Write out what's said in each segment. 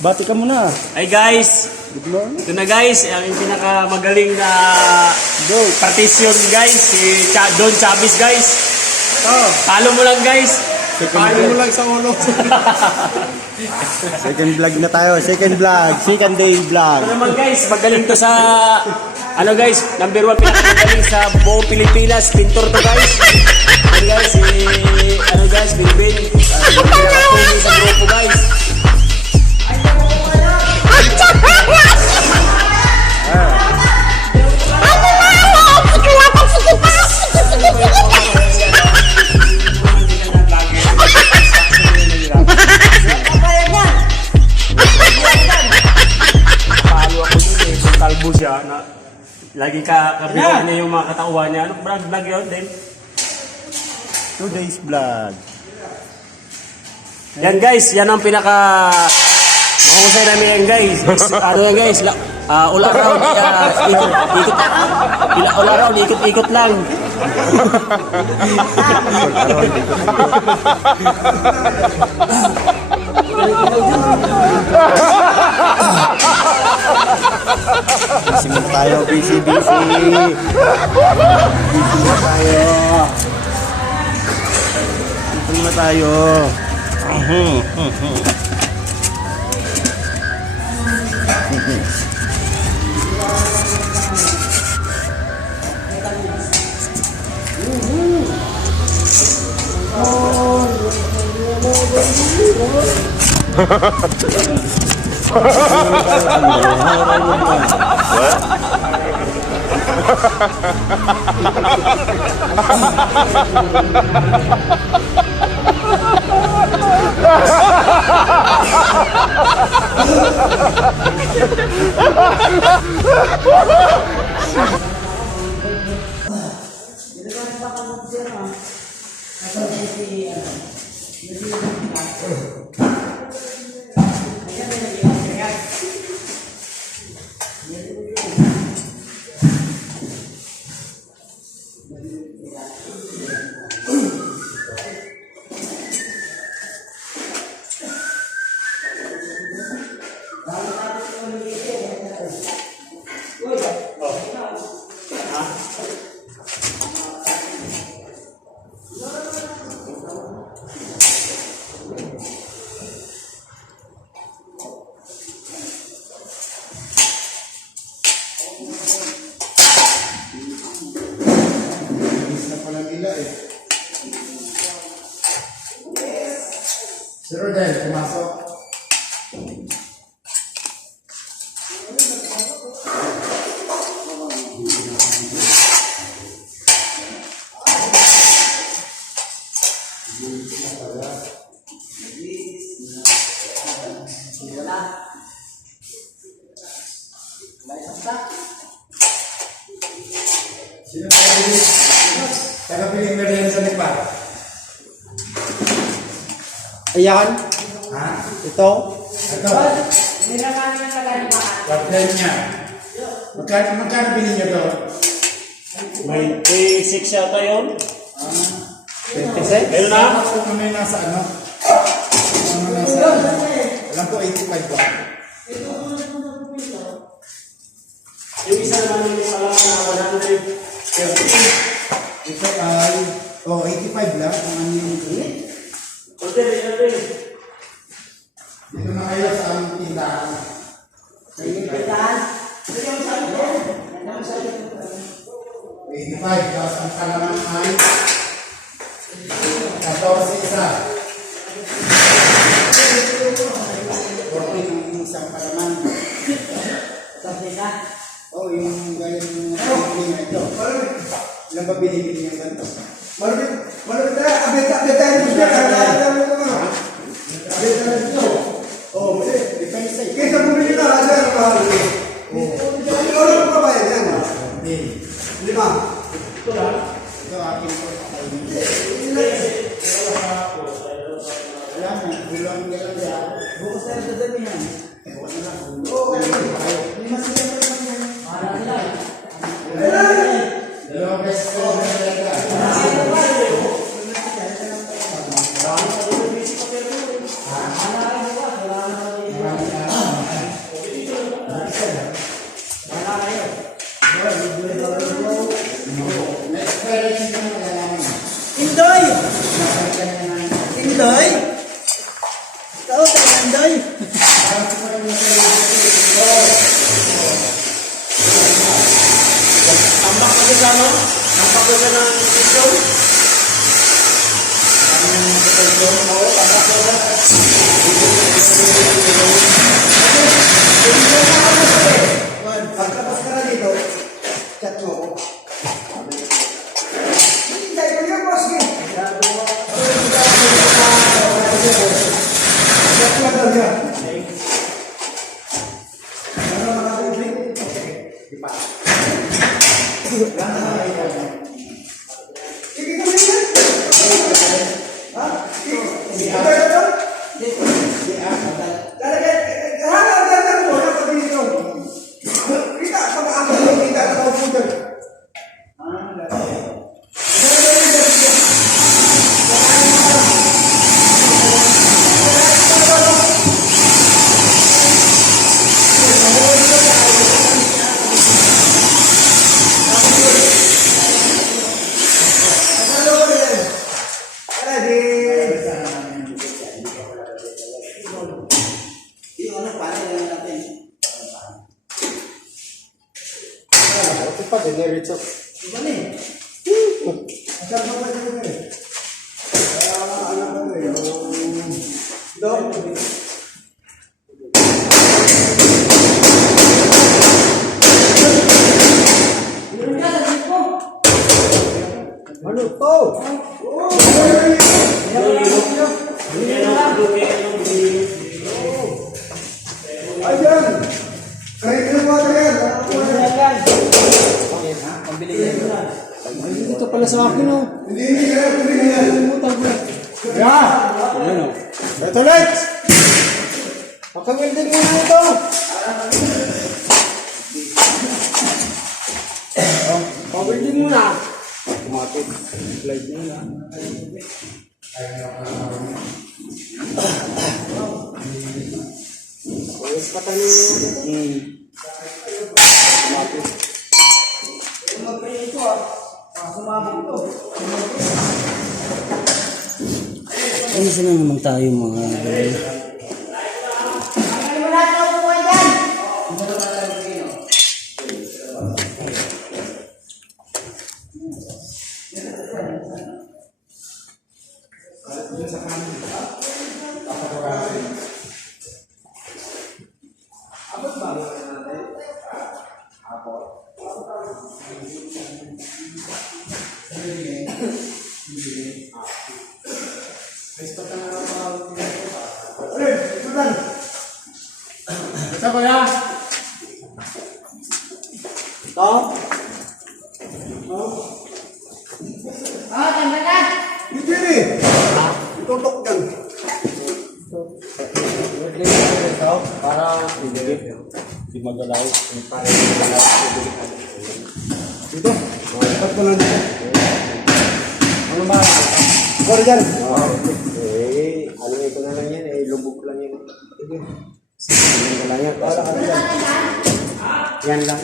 Bati ka muna. Hi guys! Good morning. Ito na guys, ang pinakamagaling na partition guys, si Don Chavez guys. Follow mo lang guys. Follow mo lang sa ulo. Second vlog na tayo. Second vlog. Second day vlog. Ito naman guys, magaling to sa ano guys, number 1 pinakamagaling sa buong Pilipinas, pintor to guys. Ano guys, si ano guys, Bilbil. Pinakapunin sa grupo guys. Kalbo siya na lagi kabihan niya yung mga katauhan niya. Ano vlog yun din? 2 days vlog. Yan guys, yan ang pinaka mahusay namin yan guys. Ano yan guys, all around, all around, ikot-ikot lang. Busy mo tayo. Busy. Busy mo tayo. Busy mo tayo. Si Rodel, pumasok. Sino taga-piling merienda sa lipa? Ayan. Ha? Ito. Ito. Wagdan niya. Magkano bilhin niyo to? 26 yata yun. 26. Ayun na. Ano na nasa ano? Ano nasa ano? Alam ko 85 ba? Yung isa naman yung salaman na 130. Ito ay 85 lang. Kung ano yung dito na kayo sa aming tindahan. Sa inyong tindahan? 85. Tapos ang kalaman ay 14 isa. 14 yung isang kalaman. Oo, yung gaya ng pinipili na ito. Ilan ba binibili yung ganito? Malapit na, update tayo mo siya. Update tayo mo siya. Oo, depende sa'yo. Kaysa bumili ka, ano yung mahal? Oo. Ano pa ba yan? Hindi. 5. Ito lang. Ito akin ko. Wala na, bilang nila siya. Bukas tayo sa dami yan. Bukas na lang. Oo, hindi masaya pa naman yan. Para nila. Dalawang beses ko na talaga. Day? Ikaw, Day? Tambak ko sa ano? Tambak ko sa ng video. Pagkatapos ka na dito, chat mo ako. Hindi, kaya boss, chat mo daw siya. Ano makakubli? Sige ko rin yan. Ha? Sige ko rin yan. Kita, pag-ako kita na computer. Pa, diniritso. Iba na eh. Asal mo ba siya eh? Alam ko eh. Dog. Ano to? Ayan! Kaya kinuha ka yan! Dito pala sa akin, oh. Hindi kaya pwede yan! Yeah! Ayan, oh. Ito, Lex! Pakawilding mo na ito! Pakawilding mo na! Automatic. Slide na yun, Pagkas pa tayo automatic. Ayos na naman tayo mga guys. Ito, kuya! Ito? Hindi eh! Itutok yan. Para hindi magalaw. Dito. Ipat ko lang dito. Ano ba? Kore dyan. Ano ito na lang yan, lubog lang yan. Sige lang yan. Para ka yan. Yan lang.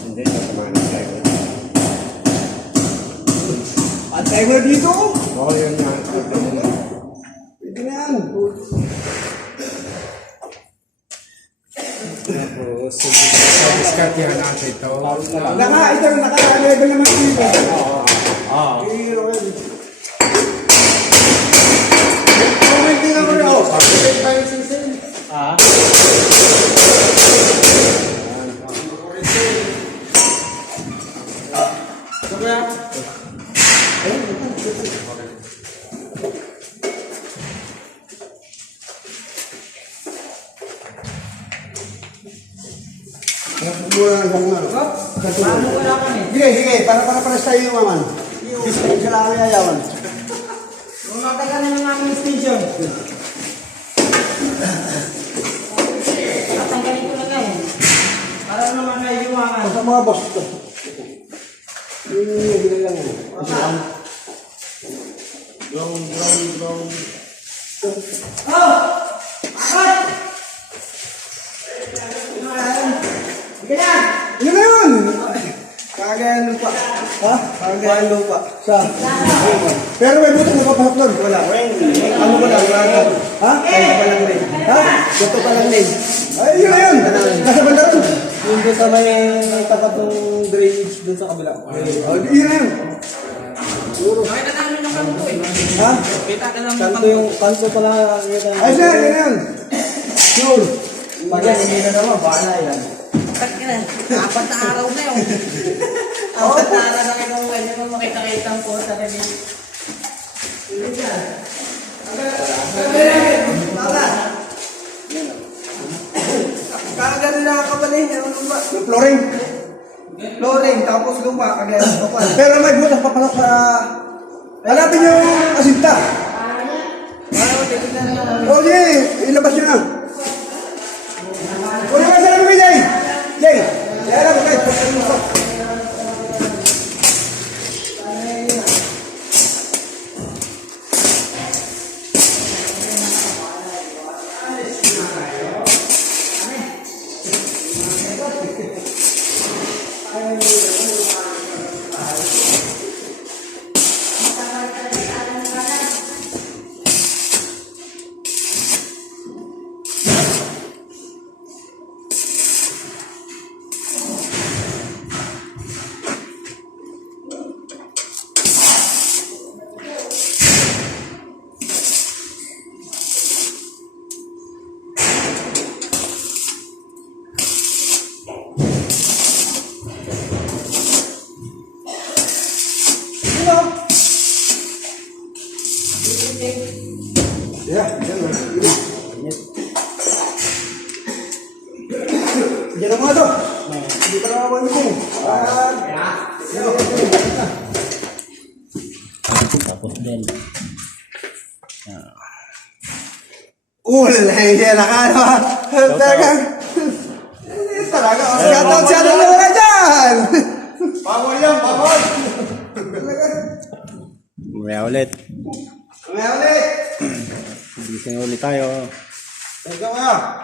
Hindi, tatamaan na tayo. Antay mo dito. Oo, yun yan. Pwede na yan. Tapos, Diskartehan natin ito. Ito naka-level naman dito. Oo. Hero yan. Commenting ako rin ako. Ah? Mura lang kung ano. Sige, sige. Para tayo yung maman. Discount sila kami ayawan. Matagal na yung aming station. Tatanggalin ko na ngayon. Para naman na iuwangan. Sa mga boss ito. Hindi lang yan. Brown. Oh! Bakit? Sige na! Yun na yun! Kagaya lupa. Ha? Kagaya lupa. Sa? Pero may buto mo papahap doon. Wala. Ano ba lang? Wala. Ha? Kaya pa lang din. Ha? Buto pa lang din. Ay, yun na yun. Nasa banda rin. Yung doon sa may tapat ng drainage doon sa kabila. Yun na yun. Nakita namin yung kanto eh. Ha? Kita ka lang Kanto yung kanto pala. Ay, siya. Yun na yun. Sure. Pag yan, hindi na naman, bala yan. Apat na araw na yun. Apat na araw na kayo pwede mo makita-kitang po sa rin. Kagano na kapanin. Yung flooring. Flooring, tapos lupa. Kagaya lupa. Pero may butas papasok sa... Hanapin yung asinta. O, sige. Ilabas nyo na. Uy, ka sa namin, Jay! Jay! Kaya lang, guys, pagkain mo pa. Ya, jangan mau tuh. Di perawan itu. Tapos din. Iya nakano. Talagang. Talaga. Shoutout sa ano na dyan. Bawal yan, bawal. Mamaya ulit. May ulit. Gising ulit tayo. Teka nga.